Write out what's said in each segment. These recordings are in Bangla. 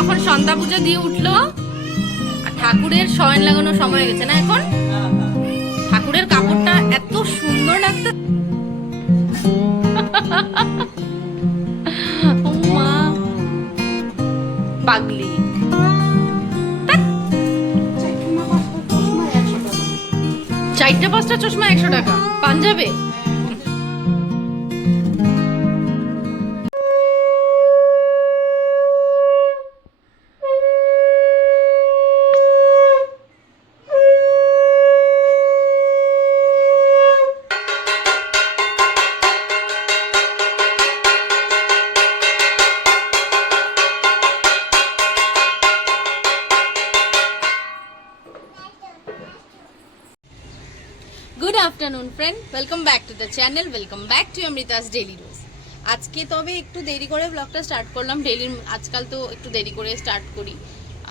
এখন সন্ধ্যা পূজা দিয়ে উঠল। আর ঠাকুরের শয়ন লাগানোর সময় হয়ে গেছে না এখন? ঠাকুরের কাপড়টা এত সুন্দর মা পাগলি। চারটে পাঁচটা চশমা একশো টাকা। পাঞ্জাবে? Welcome back to the channel welcome back to Amrita's daily rose আজকে তবে একটু দেরি করে ব্লগটা স্টার্ট করলাম। ডেলি আজকাল তো একটু দেরি করে স্টার্ট করি।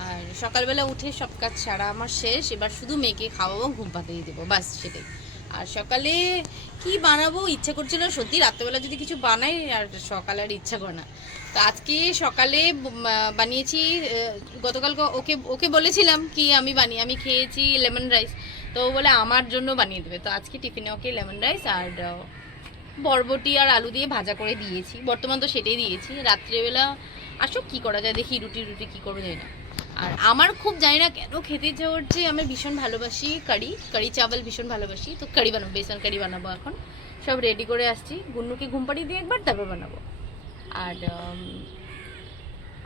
আর সকালবেলা উঠে সব কাজ ছাড়া আমার শেষ। এবার শুধু মেয়েকে খাওয়াবো, ঘুম পাতে দিয়ে দেবো বাস সেটাই। আর সকালে কি বানাবো, ইচ্ছা করছিল সত্যি রাত্রেবেলা যদি কিছু বানাই, আর সকালে আর ইচ্ছা করে না। তো আজকে সকালে বানিয়েছি গতকাল ওকে ওকে বলেছিলাম কি আমি বানিয়ে, আমি খেয়েছি লেমন রাইস। তো বলে আমার জন্য বানিয়ে দেবে। তো আজকে টিফিনে ওকে লেমন রাইস আর বরবটি আর আলু দিয়ে ভাজা করে দিয়েছি। বর্তমান তো সেটাই দিয়েছি। রাত্রেবেলা আসো কি করা যায়? দেখি রুটি রুটি কি করব জানি না। আর আমার খুব জানি না কেন খেতে ইচ্ছে করছে আমি ভীষণ ভালোবাসি কারি। কারি চাওয়াল ভীষণ ভালোবাসি। তো কারি বানাবো, বেসন কারি বানাবো এখন। সব রেডি করে আসছি। গুন্নুকে ঘুম পাড়িয়ে দিয়ে একবার তারপর বানাবো। আর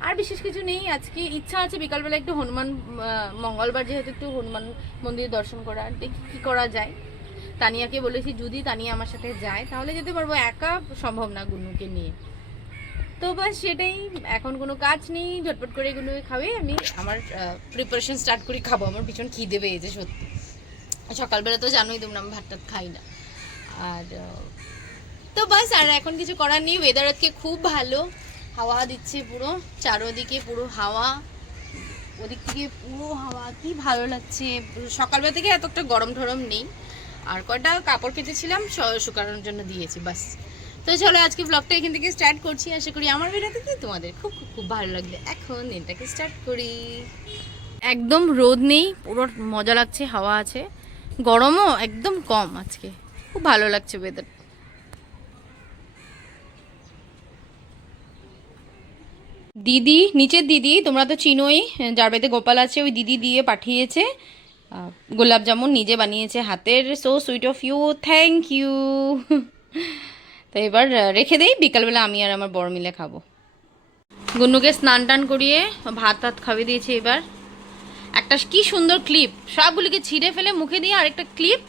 আর বিশেষ কিছু নেই, আজকে ইচ্ছা আছে বিকালবেলা একটু হনুমান মঙ্গলবার যেহেতু একটু হনুমান মন্দির দর্শন করার, দেখি কী করা যায়। তানিয়াকে বলেছি, যদি তানিয়া আমার সাথে যায়, তাহলে যেতে পারব একা, সম্ভব না গুনুকে নিয়ে। তো বাস সেটাই। এখন কোনো কাজ নেই, ঝটপট করে গুন্নুকে খাবে, আমি আমার প্রিপারেশন স্টার্ট করি, খাব। আমার ভীষণ খিদে পেয়েছে, সত্যি। সকালবেলা তো জানোই তোমরা, আমি ভাত টাত খাই না। আর তো বাস আর এখন কিছু করার নেই ওয়েদার আজকে খুব ভালো। হাওয়া দিচ্ছে পুরো, চারোদিকে পুরো হাওয়া। ওদিক থেকে পুরো হাওয়া, কি ভালো লাগছে। সকালবেলা থেকে এতটা গরম ঠরম নেই। আর কয়টা কাপড় কেটেছিলাম শুকানোর জন্য দিয়েছি, বাস। তো চলো, আজকে ব্লগটা এখান থেকে স্টার্ট করছি। আশা করি আমার ভিডিওতে তোমাদের খুব খুব খুব ভালো লাগবে। এখন দিনটাকে স্টার্ট করি। একদম রোদ নেই, পুরো মজা লাগছে, হাওয়া আছে। গরমও একদম কম আজকে। খুব ভালো লাগছে ওয়েদার দিদি, নিচের দিদি, তোমরা তো চিনোই, যার বাড়িতে গোপাল আছে, ওই দিদি দিয়ে পাঠিয়েছে। গোলাপ জামুন নিজে বানিয়েছে হাতের। So sweet of you thank you তো এবার রেখে দেই, বিকালবেলা আমি আর আমার বড় মিলে খাব। গুন্নুকে স্নান টান করিয়ে ভাত টাত খাইয়ে দিয়েছি এবার। একটা কি সুন্দর ক্লিপ সবগুলিকে ছিঁড়ে ফেলে মুখে দিয়ে আরেকটা ক্লিপ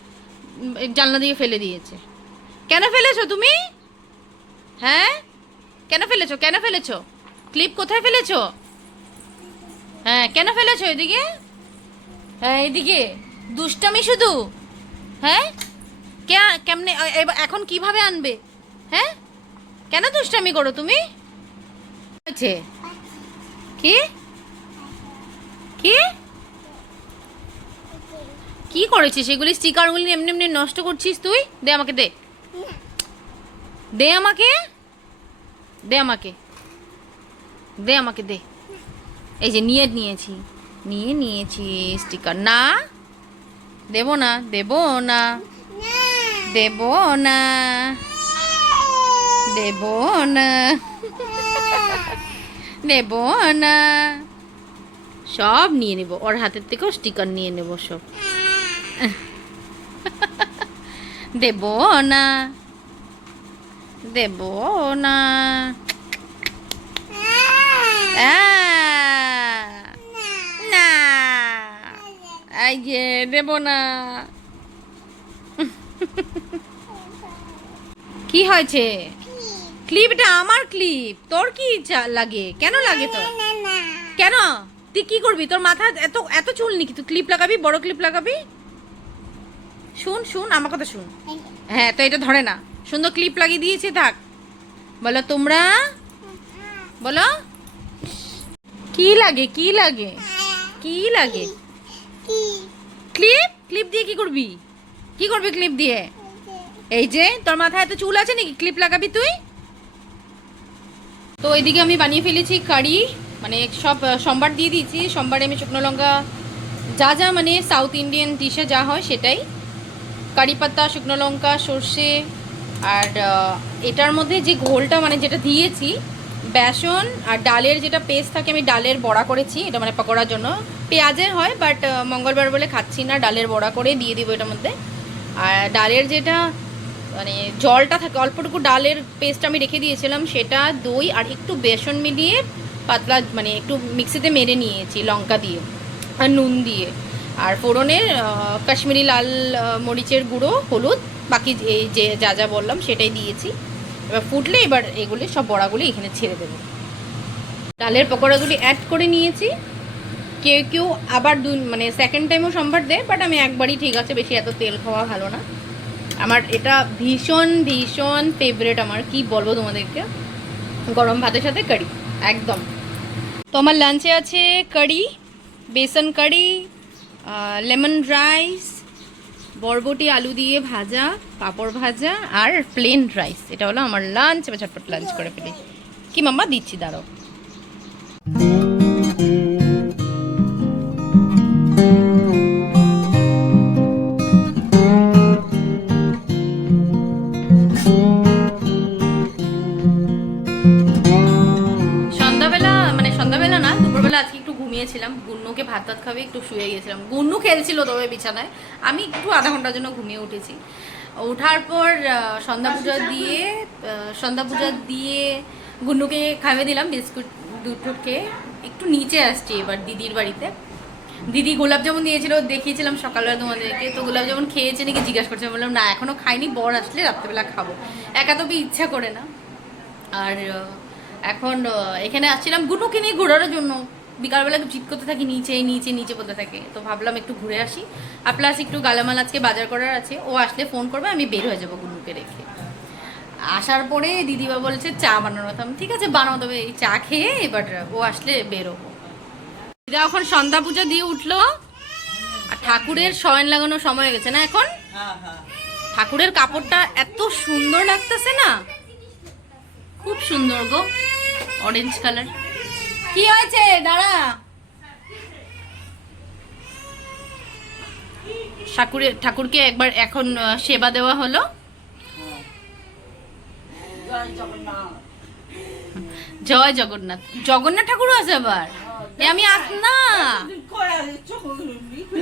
জানলা দিয়ে ফেলে দিয়েছে। কেন ফেলেছো তুমি? হ্যাঁ? কেন ফেলেছো? কেন ফেলেছো? ক্লিপ কোথায় ফেলেছো? হ্যাঁ কেন ফেলেছো এদিকে? হ্যাঁ এদিকে। দুষ্টামি শুধু? হ্যাঁ? কে- কেমনে এখন কীভাবে আনবে? হ্যাঁ? কেন দুষ্টামি করো তুমি? হয়েছে। কি? কি? কি করেছিস? সেগুলি স্টিকারগুলি এমনি এমনি নষ্ট করছিস তুই? দে আমাকে দে। দে আমাকে? দে আমাকে। দে আমাকে দে। এই যে নিয়ে নিয়েছি। নিয়ে নিয়েছি স্টিকার না। দেব না দেব না। দেব না। দেব না। দেব না। সব নিয়ে নেব। ওর হাতের থেকেও স্টিকার নিয়ে নেব সব। দেব না। দেব না। না এই যে দেব না। কি হয়েছে? ক্লিপটা আমার ক্লিপ। তোর কি লাগে? কেন লাগে তোর? কেন? তুই কি করবি? তোর মাথা এত এত চুল নাকি? তুই ক্লিপ লাগাবি? বড় ক্লিপ লাগাবি? শুন শুন আমার কথা শুন। হ্যাঁ তো এটা ধরে না। সুন্দর ক্লিপ লাগিয়ে দিয়েছে থাক। বলো তোমরা? বলো? কি লাগে কি লাগে? কি লাগে? ক্লিপ ক্লিপ দিয়ে কি করবি? কি করবি ক্লিপ দিয়ে? এই যে, তোর মাথায় এত চুল আছে নাকি? ক্লিপ লাগাবি তুই? তো ওইদিকে আমি বানিয়ে ফেলেছি কারি মানে সব সোমবার দিয়ে দিয়েছি। সোমবারে আমি শুকনো লঙ্কা, যা যা মানে সাউথ ইন্ডিয়ান ডিশে যা হয় সেটাই। কারি পাতা, শুকনো লঙ্কা, সর্ষে, আর এটার মধ্যে যে ঘোলটা মানে যেটা দিয়েছি বেসন আর ডালের যেটা পেস্ট থাকে, আমি ডালের বড়া করেছি, এটা মানে পকোড়ার জন্য। পেঁয়াজের হয় বাট মঙ্গলবার বলে খাচ্ছি না, ডালের বড়া করে দিয়ে দিব এটার মধ্যে। আর ডালের যেটা মানে জলটা থাকে, অল্পটুকু ডালের পেস্ট আমি রেখে দিয়েছিলাম, সেটা দই আর একটু বেসন মিলিয়ে পাতলা মানে একটু মিক্সিতে মেরে নিয়েছি, লঙ্কা দিয়ে আর নুন দিয়ে। আর ফোড়নের কাশ্মীরি লাল মরিচের গুঁড়ো, হলুদ, বাকি যে যা যা বললাম সেটাই দিয়েছি। এবার ফুটলে এবার এগুলি সব বড়াগুলি এখানে ছেড়ে দেবো। ডালের পকোড়াগুলি অ্যাড করে নিয়েছি। কেউ কেউ আবার দু মানে সেকেন্ড টাইমও সম্ভার দেয় বাট আমি একবারই ঠিক আছে, বেশি এত তেল খাওয়া ভালো না। আমার এটা ভীষণ ভীষণ ফেভারেট আমার, কি বলব তোমাদেরকে? গরম ভাতের সাথে কারি একদম। তো আমার লাঞ্চে আছে কারি বেসন কারি লেমন রাইস বরবটি আলু দিয়ে ভাজা, পাঁপড় ভাজা আর প্লেন রাইস এটা হলো আমার লাঞ্চ বা ঝটপট লাঞ্চ করে ফেলি। কি মাম্মা? দিচ্ছি, দাঁড়াও। একটু শুয়ে গেছিলাম। গুন্নু খেলছিল তবে বিছানায়। আমি একটু আধা ঘণ্টার জন্য ঘুমিয়ে উঠেছি। ওঠার পর সন্ধ্যা পূজা দিয়ে সন্ধ্যা পূজা দিয়ে গুন্নুকে খাইয়ে দিলাম, বিস্কুট দুটো খেয়ে। একটু নিচে আসছি এবার দিদির বাড়িতে। দিদি গোলাপ জামুন দিয়েছিল, দেখিয়েছিলাম সকালবেলা তোমাদেরকে। তো গোলাপ জামুন খেয়েছে নাকি জিজ্ঞাসা করছে বললাম, না, এখনও খাইনি, বর আসলে রাত্রেবেলা খাব। একা তবে ইচ্ছা করে না। আর এখন এখানে আসছিলাম গুনুকে নিয়ে ঘোরার জন্য। বিকালবেলা জিত করতে থাকি নিচে নিচে নিচে করতে থাকে। তো ভাবলাম একটু ঘুরে আসি। আর প্লাস একটু গালামাল আজকে বাজার করার আছে। ও আসলে ফোন করবে আমি বের হয়ে যাব গুনুকে রেখে। আসার পরে দিদিবা বলছে চা বানানোর কথা। ঠিক আছে বানাও তবে এই চা খেয়ে এবার ও আসলে বেরোবো। দিদা এখন সন্ধ্যা পূজা দিয়ে উঠল। আর ঠাকুরের শয়ন লাগানোর সময় হয়ে গেছে না এখন? ঠাকুরের কাপড়টা এত সুন্দর লাগতেছে না? খুব সুন্দর গো অরেঞ্জ কালার কি হয়েছে? দাঁড়া। ঠাকুরের ঠাকুরকে একবার এখন সেবা দেওয়া হলো। জয় জগন্নাথ। জগন্নাথ। ঠাকুরও আছে আবার? এ আমি আস না।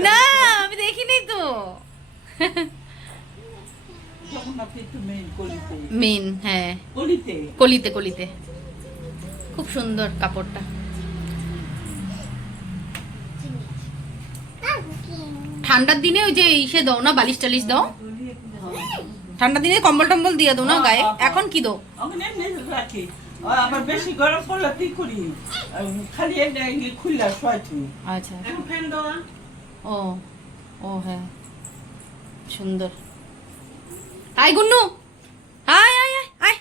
না আমি দেখিনি তো। মেন হ্যাঁ। কলিতে কলিতে। খুব সুন্দর কাপড়টা। ঠান্ডার দিনে ওই যে ইসে দাও না বালিশ টালিশ দাও। ঠান্ডার দিনে কম্বল টম্বল দিয়ে দাও না গায়ে। এখন কি দাও? আবার বেশি গরম পড়লে কি করি? খালি খুললা শোয়াই আচ্ছা। ফ্যান ও ও হ্যাঁ। সুন্দর। আয় গুন্নু। আয় আয় আয় আয়।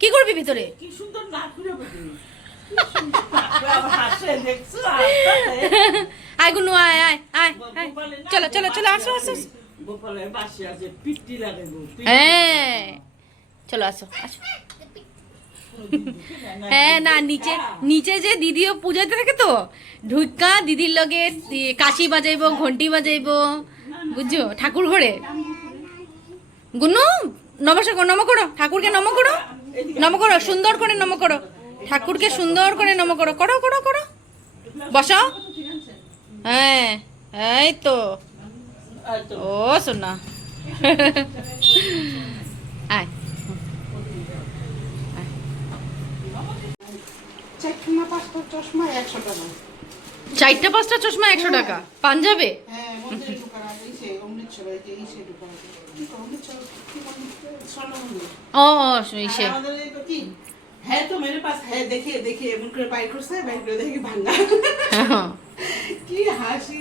কি করবি ভিতরে? কি সুন্দর না করে দেখছ হাসতাছে। আয় আয় আয় চলো চলো চলো আসো আসো। হ্যাঁ। চলো আসো আসো। হ্যাঁ না নিচে নিচে যে দিদিও পূজাতে থাকে তো ঢুকা দিদির লগে কাশি বাজাইবো ঘন্টি বাজাইবো বুঝছ? ঠাকুর ঘরে। গুনু করো, নম করো ঠাকুরকে নম করো নম করো সুন্দর করে নম করো ঠাকুরকে সুন্দর করে নম করো করো করো করো। বসো হ্যাঁ এই তো। ও সোনা। আয়। চারখানা পাঁচটা চশমা একশো টাকা। চারটা পাঁচটা চশমা একশো টাকা? পাঞ্জাবে? হ্যাঁ ও ও, হ্যাঁ তো হ্যাঁ করে দেখি ভাঙ্গা কি হাসি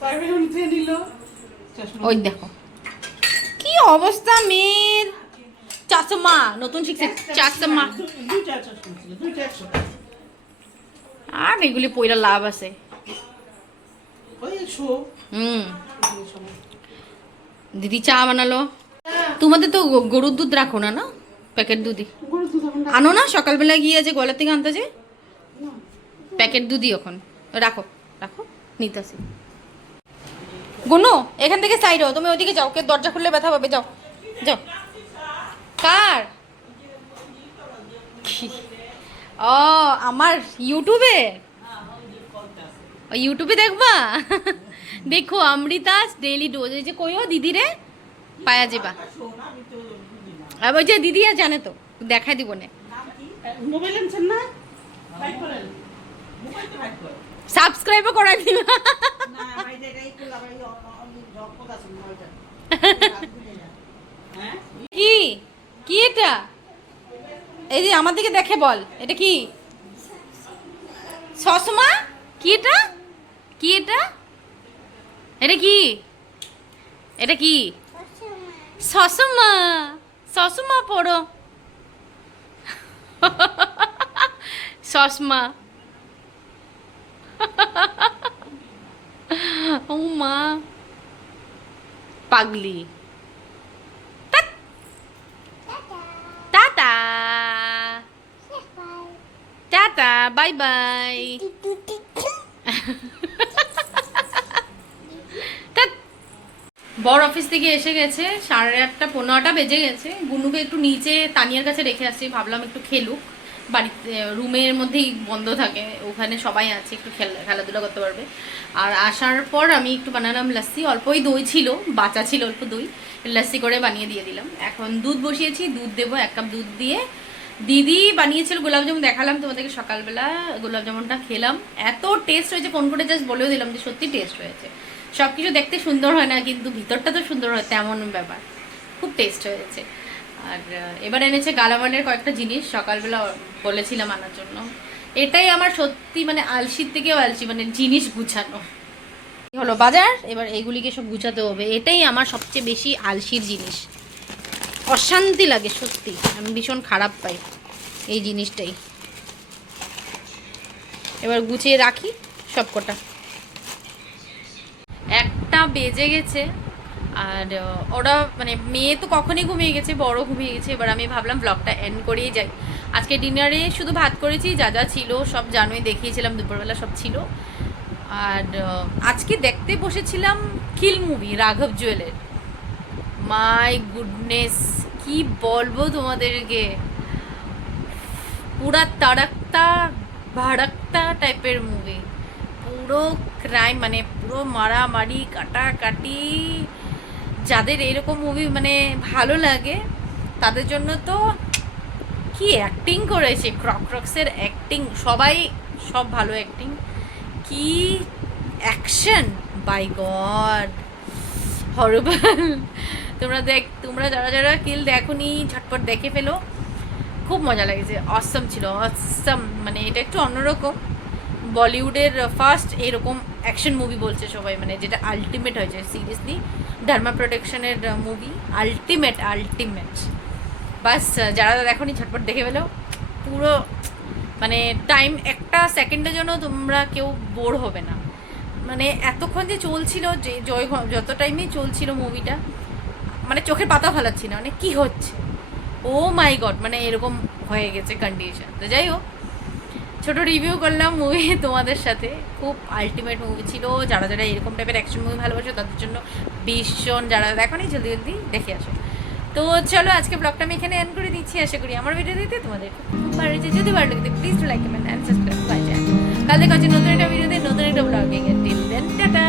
পারবে উঠে নিল ওই দেখো কি অবস্থা মেয়ের চাচমা নতুন শিখছে চাচমা আর এগুলি পয়লা লাভ আছে। হুম। দিদি চা বানালো। তোমাদের তো গরুর দুধ রাখো না না? প্যাকেট দুধই আনো না সকালবেলা গিয়ে যে গলা থেকে আনতে যে? প্যাকেট দুধই এখন। রাখো রাখো নিতে আসি গুনু এখান থেকে সাইড হও তুমি ওইদিকে যাও কে দরজা খুললে ব্যথা পাবে যাও যাও। কার? ও আমার ইউটিউবে ও ইউটিউবে দেখবা? দেখো অমৃতাস ডেইলি ডোজ এই যে কইও দিদি রে পায়া যাবা আর ওই যে দিদি আর জানে তো দেখাই দিব না। মোবাইল আনছেন না। সাবস্ক্রাইবও করাই দিবা? কি? কি এটা? এই যে আমার দিকে দেখে বল এটা কি? সসমা? কি এটা? কি এটা? এটা কি? এটা কি? সসমা। সসমা পড়ো সসমা ও মা। পাগলি। টাটা। Tata bye bye. বড় অফিস থেকে এসে গেছে, সাড়ে আটটা পনেরোটা বেজে গেছে। গুনুকে একটু নিচে তানিয়ার কাছে রেখে আসছি, ভাবলাম একটু খেলুক। বাড়িতে রুমের মধ্যেই বন্ধ থাকে, ওখানে সবাই আছে, একটু খেলা, খেলাধুলা করতে পারবে। আর আসার পর আমি একটু বানালাম লাস্সি অল্পই দই ছিল, বাঁচা ছিল অল্প দই লাস্সি করে বানিয়ে দিয়ে দিলাম। এখন দুধ বসিয়েছি, দুধ দেবো, এক কাপ দুধ দিয়ে। দিদি বানিয়েছিল গোলাপ জামুন, দেখালাম তোমাদেরকে সকালবেলা, গোলাপ জামুনটা খেলাম। এত টেস্ট হয়েছে, ফোন করে জাস্ট বলেও দিলাম যে সত্যি টেস্ট হয়েছে। সব কিছু দেখতে সুন্দর হয় না, কিন্তু ভিতরটা তো সুন্দর হয়, তেমন ব্যাপার। খুব টেস্ট হয়েছে। আর এবার এনেছে গালামানের কয়েকটা জিনিস, সকালবেলা বলেছিলাম আনার জন্য। এটাই আমার সত্যি মানে আলসির থেকেও আলসি মানে জিনিস গুছানো। হলো বাজার, এবার এইগুলিকে সব গুছাতে হবে। এটাই আমার সবচেয়ে বেশি আলসির জিনিস। অশান্তি লাগে, সত্যি। আমি ভীষণ খারাপ পাই এই জিনিসটাই। এবার গুছিয়ে রাখি সব কটা একটা বেজে গেছে। আর ওরা মানে মেয়ে তো কখনই ঘুমিয়ে গেছে, বড় ঘুমিয়ে গেছে। এবার আমি ভাবলাম ব্লগটা এন্ড করেই যাই। আজকে ডিনারে শুধু ভাত করেছি, যা যা ছিল সব জানোই, দেখিয়েছিলাম, দুপুরবেলা সব ছিল। আর আজকে দেখতে বসেছিলাম কিল মুভি রাঘব জুয়েলের। মাই গুডনেস কি বলব তোমাদেরকে? পুরা তারাক্তা ভাড়াক্তা টাইপের মুভি পুরো ক্রাইম মানে পুরো মারামারি, কাটাকাটি। যাদের এরকম মুভি মানে ভালো লাগে, তাদের জন্য তো কি অ্যাক্টিং করেছে? ক্রকরক্সের অ্যাক্টিং সবাই সব ভালো অ্যাক্টিং কি অ্যাকশন বাই গড হরবল তোমরা দেখ, তোমরা যারা যারা কিল দেখোনি, ঝটপট দেখে ফেলো। খুব মজা লেগেছে। অসম ছিল অসম মানে এটা একটু অন্যরকম। বলিউডের ফার্স্ট এরকম অ্যাকশন মুভি বলছে সবাই মানে যেটা আলটিমেট হয়েছে সিরিয়াসলি ধর্মা প্রোটেকশনের মুভি আলটিমেট আলটিমেট বাস যারা দেখোনি ঝটপট দেখে ফেলো। পুরো মানে টাইম একটা সেকেন্ডের জন্য তোমরা কেউ বোর হবে না। মানে এতক্ষণ যে চলছিল, যে জয় যত টাইমেই চলছিল মুভিটা মানে চোখের পাতা ফালাচ্ছি না মানে কি হচ্ছে? ও মাই গড মানে এরকম হয়ে গেছে কন্ডিশন তো যাই হোক ছোট রিভিউ করলাম মুভি তোমাদের সাথে। খুব আলটিমেট মুভি ছিল। যারা যারা এরকম টাইপের অ্যাকশন মুভি ভালোবাসো, তাদের জন্য ভীষণ যারা দেখো নি, জলদি জলদি দেখে আসো। তো চলো, আজকে ব্লগটা আমি এখানে এন্ড করে দিচ্ছি। আশা করি আমার ভিডিও দিতে তোমাদের ভালো যদি ভালো লাগে please like comment and subscribe bye কাল দেখা হচ্ছে নতুন একটা দিয়ে নতুন একটা ব্লগিং টিল দেন টাটা